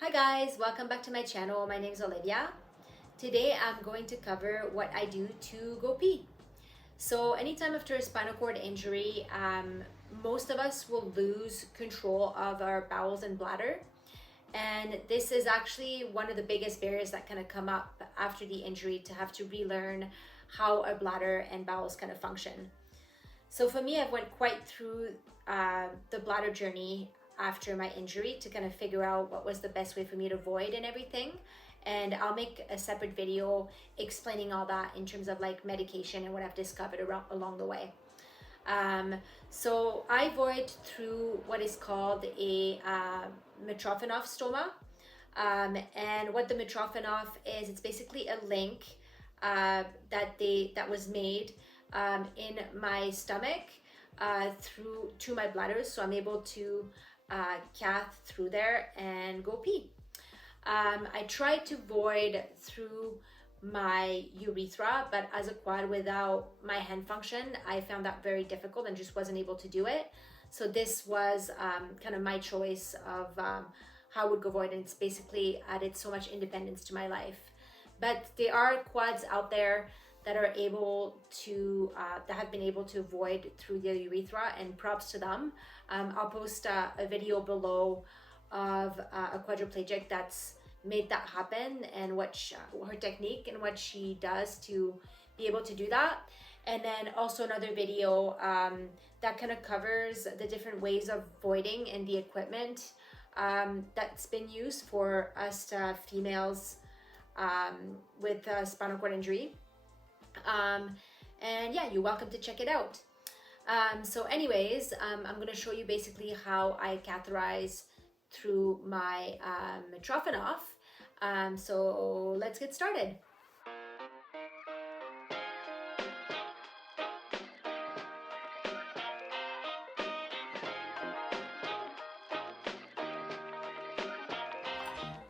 Hi guys, welcome back to my channel. My name is Olivia. Today I'm going to cover what I do to go pee. So anytime after a spinal cord injury, most of us will lose control of our bowels and bladder. And this is actually one of the biggest barriers that kind of come up after the injury, to have to relearn how our bladder and bowels kind of function. So for me, I've went quite through the bladder journey after my injury to kind of figure out what was the best way for me to avoid and everything. And I'll make a separate video explaining all that in terms of like medication and what I've discovered along the way. So I void through what is called a Mitrofanoff stoma. And what the Mitrofanoff is, it's basically a link that was made in my stomach through to my bladder, so I'm able to cath through there and go pee. I tried to void through my urethra, but as a quad without my hand function, I found that very difficult and just wasn't able to do it. So this was kind of my choice of how I would go void, and it's basically added so much independence to my life. But there are quads out there that are able to that have been able to void through the urethra, and props to them. I'll post a video below of a quadriplegic that's made that happen, and her technique and what she does to be able to do that. And then also another video that kind of covers the different ways of voiding and the equipment that's been used for us females with spinal cord injury. And yeah, you're welcome to check it out. So anyways, I'm going to show you basically how I catheterize through my Mitrofanoff. So let's get started.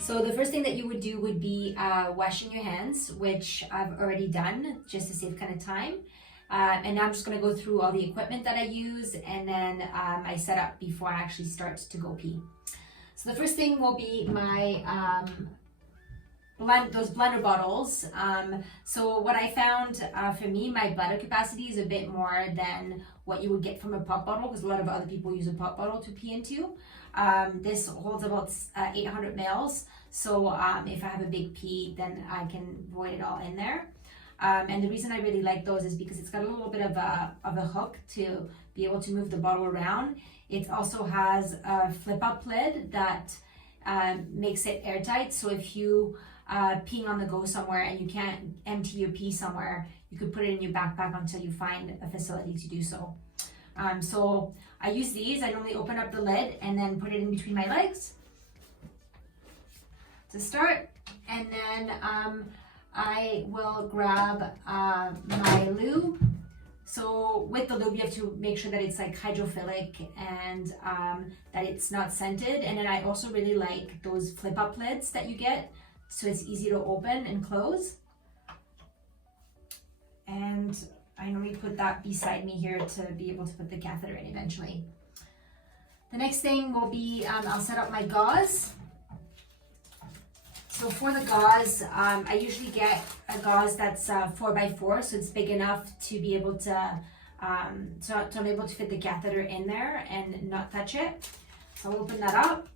So the first thing that you would do would be washing your hands, which I've already done just to save kind of time. And now I'm just going to go through all the equipment that I use, and then I set up before I actually start to go pee. So the first thing will be my those blender bottles. So what I found for me, my bladder capacity is a bit more than what you would get from a pop bottle, because a lot of other people use a pop bottle to pee into. This holds about 800 mils. So if I have a big pee, then I can void it all in there. And the reason I really like those is because it's got a little bit of a hook to be able to move the bottle around. It also has a flip up lid that makes it airtight. So if you peeing on the go somewhere and you can't empty your pee somewhere, you could put it in your backpack until you find a facility to do so. So I use these. I normally open up the lid and then put it in between my legs to start, and then I will grab my lube. So with the lube, you have to make sure that it's like hydrophilic and that it's not scented. And then I also really like those flip up lids that you get, so it's easy to open and close. And I normally put that beside me here to be able to put the catheter in eventually. The next thing will be, I'll set up my gauze. So for the gauze, I usually get a gauze that's 4x4, so it's big enough to be able to, so I'm able to fit the catheter in there and not touch it. So I'll open that up.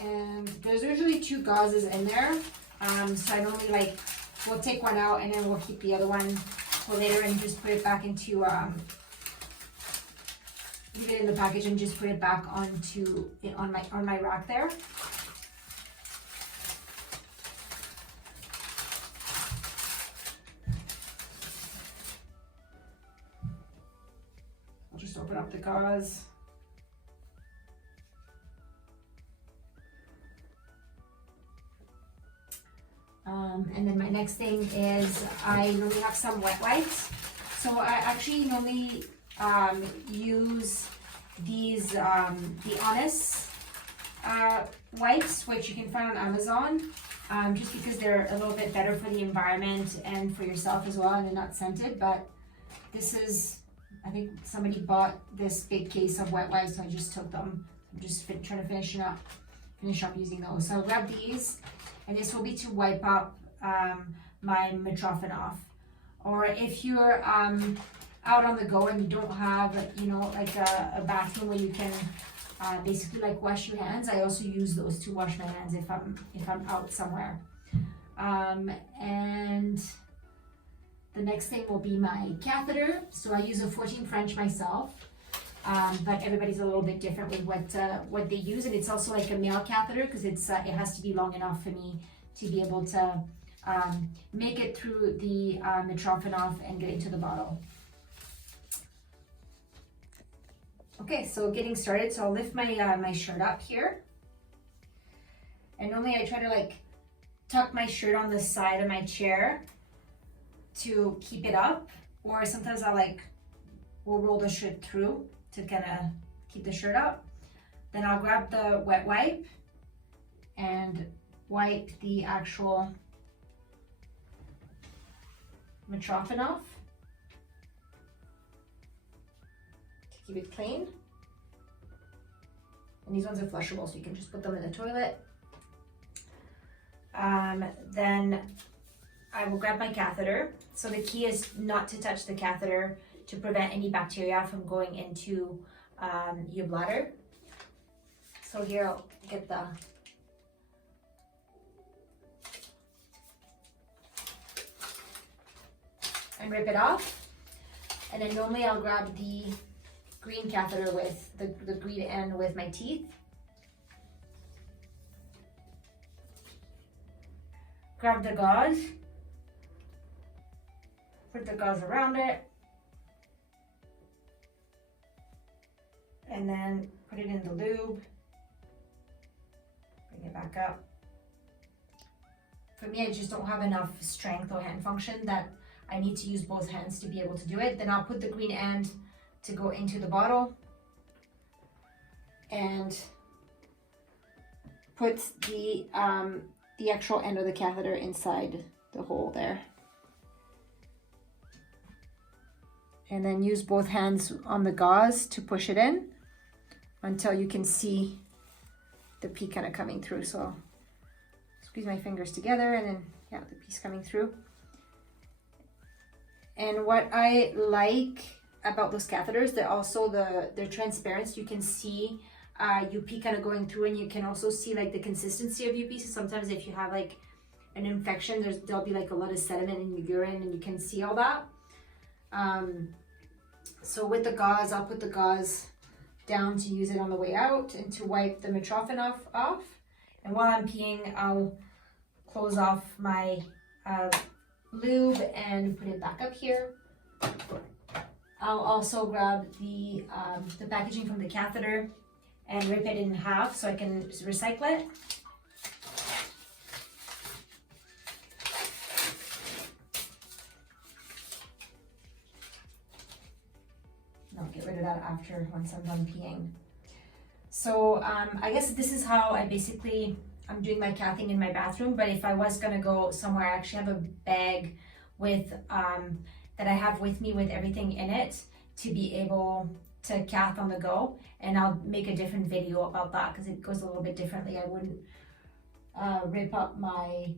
And there's usually 2 gauzes in there. So I normally we'll take one out and then we'll keep the other one for later and just put it back into, leave it in the package and just put it back onto on my rack there. I'll just open up the gauze. And then my next thing is I normally have some wet wipes. So I actually normally use these the Honest wipes, which you can find on Amazon, just because they're a little bit better for the environment and for yourself as well, and they're not scented. But this is, I think somebody bought this big case of wet wipes, so I just took them. I'm just trying to finish up using those. So I'll grab these, and this will be to wipe up my Mitrofanoff. Or if you're out on the go and you don't have, you know, like a bathroom where you can basically like wash your hands, I also use those to wash my hands if I'm out somewhere. And the next thing will be my catheter. So I use a 14 French myself, but everybody's a little bit different with what they use, and it's also like a male catheter because it has to be long enough for me to be able to make it through the Mitrofanoff and get into the bottle. Okay, so getting started. So I'll lift my my shirt up here, and normally I try to like tuck my shirt on the side of my chair to keep it up, or sometimes I will roll the shirt through to kind of keep the shirt up. Then I'll grab the wet wipe and wipe the actual Mitrofanoff to keep it clean. And these ones are flushable, so you can just put them in the toilet. Then I will grab my catheter. So the key is not to touch the catheter to prevent any bacteria from going into your bladder. So here I'll get the and rip it off. And then normally I'll grab the green catheter with the green end with my teeth. Grab the gauze. Put the gauze around it, and then put it in the lube, bring it back up. For me, I just don't have enough strength or hand function that I need to use both hands to be able to do it. Then I'll put the green end to go into the bottle and put the actual end of the catheter inside the hole there. And then use both hands on the gauze to push it in until you can see the pee kind of coming through. So squeeze my fingers together, and then yeah, the pee's coming through. And what I like about those catheters, they're transparent, so you can see your pee kind of going through, and you can also see like the consistency of your pee. So sometimes if you have like an infection, there'll be like a lot of sediment in your urine, and you can see all that. So with the gauze, I'll put the gauze down to use it on the way out and to wipe the Mitrofanoff off. And while I'm peeing, I'll close off my lube and put it back up here. I'll also grab the packaging from the catheter and rip it in half so I can recycle it. I'll get rid of that after, once I'm done peeing. So I guess this is how I'm doing my cathing in my bathroom. But if I was gonna go somewhere, I actually have a bag with that I have with me with everything in it to be able to cath on the go. And I'll make a different video about that because it goes a little bit differently. I wouldn't rip up my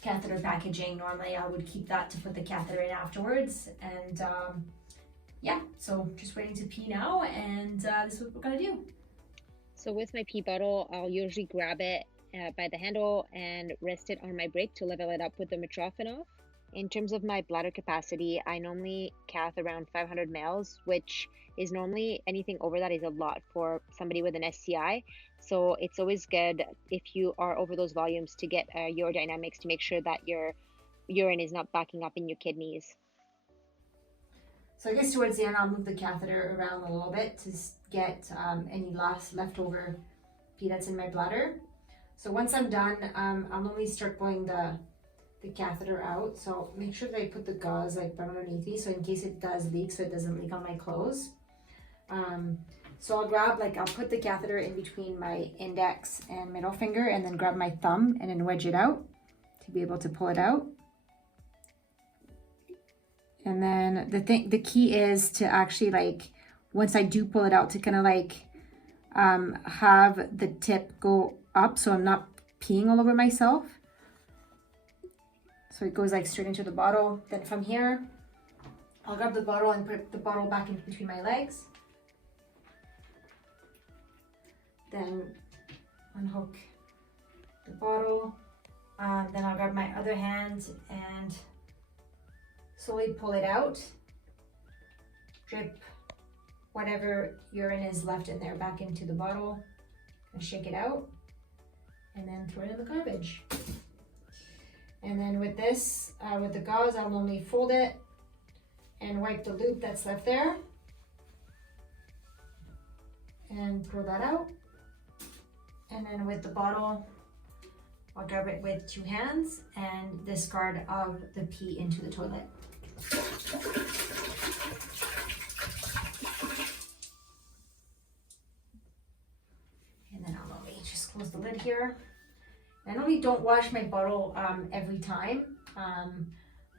catheter packaging. Normally I would keep that to put the catheter in afterwards. And yeah, so just waiting to pee now, and this is what we're gonna do. So with my pee bottle, I'll usually grab it by the handle and rest it on my brake to level it up with the Mitrofanoff. In terms of my bladder capacity, I normally cath around 500 mL, which is normally anything over that is a lot for somebody with an SCI. So it's always good if you are over those volumes to get urodynamics to make sure that your urine is not backing up in your kidneys. So I guess towards the end, I'll move the catheter around a little bit to get any leftover pee that's in my bladder. So once I'm done, I'll normally start blowing the catheter out. So make sure that I put the gauze like right underneath me, so in case it does leak, so it doesn't leak on my clothes. So I'll put the catheter in between my index and middle finger, and then grab my thumb and then wedge it out to be able to pull it out. And then the key is to actually, like, once I do pull it out, to kind of like have the tip go up so I'm not peeing all over myself. So it goes like straight into the bottle. Then from here, I'll grab the bottle and put the bottle back in between my legs. Then unhook the bottle. Then I'll grab my other hand and slowly pull it out. Drip whatever urine is left in there back into the bottle and shake it out. And then throw it in the garbage. And then with this, with the gauze, I'll normally fold it and wipe the loop that's left there. And throw that out. And then with the bottle, I'll grab it with 2 hands and discard of the pee into the toilet. And then I'll normally just close the lid here. I normally don't wash my bottle every time,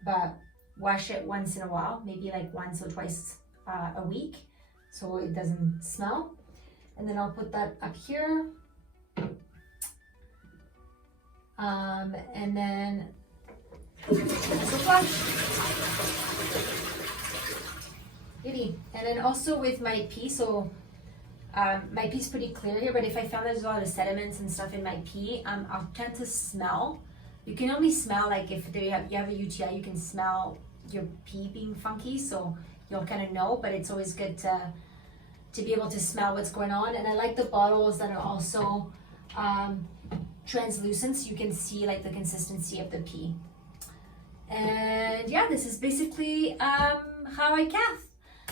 but wash it once in a while, maybe like once or twice a week, so it doesn't smell. And then I'll put that up here. And then beauty. And then also with my pee, so my pee's pretty clear here, but if I found there's a lot of sediments and stuff in my pee, I'll tend to smell. You can only smell, like, if you have a UTI, you can smell your pee being funky, so you'll kind of know, but it's always good to be able to smell what's going on. And I like the bottles that are also translucent, so you can see like the consistency of the pee. And yeah, this is basically how I cath.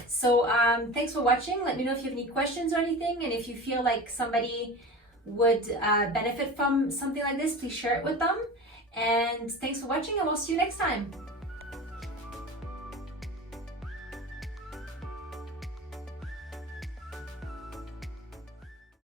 So thanks for watching. Let me know if you have any questions or anything, and if you feel like somebody would benefit from something like this, please share it with them. And thanks for watching, and we'll see you next time.